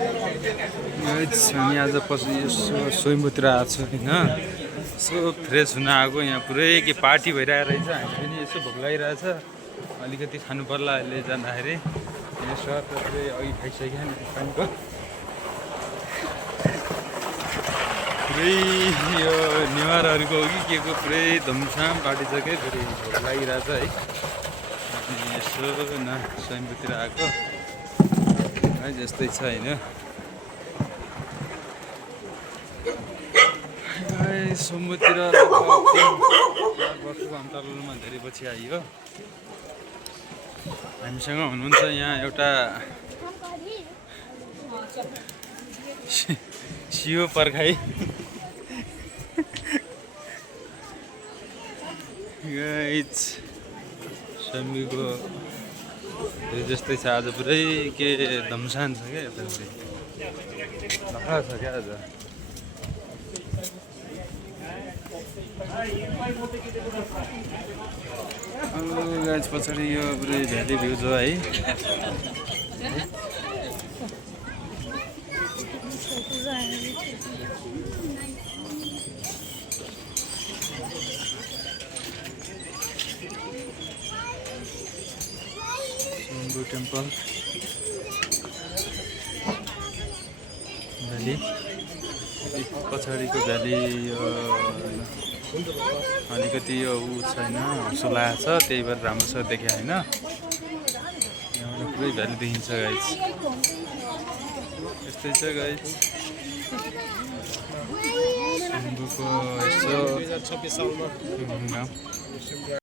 हामी आज पछि स्वयम्भूतिर आएको छु होइन। यसो फ्रेस हुन आएको, यहाँ पुरै के पार्टी भइरहेको रहेछ। हामी पनि यसो भोक लागिरहेछ, अलिकति खानु पर्ला अहिले जाँदाखेरि। यहाँ सर पुरै अघि खाइसक्यो नि पानीको। पुरै यो नेवारहरूको हो कि के को पुरै धुमधाम पार्टी छ क्या, फेरि भोक लागिरहेछ है। अनि यसो न स्वयम्भूतिर आएको है, जस्तै छ होइन। स्वयम्भूतिर 4 वर्षको अन्तरालमा धेरै पछि आइयो। हामीसँग हुनुहुन्छ यहाँ एउटा सियो पर्खाइ। स्वयम्भूको जस्तै छ आज, पुरै के धमसान छ क्या यता, पुरै लखा छ क्या आज। गाइस पछाडि यो पुरै भ्याली भ्यू छ है। स्वयम्भू टेम्पल भ्याली, पछाडिको भ्याली अलिकति यो ऊ छैन, सुला छ, त्यही भएर राम्रोसँग देखे होइन। यहाँबाट पुरै भ्याली देखिन्छ गाइस, यस्तै छ गाइस स्वयम्भूको यसो।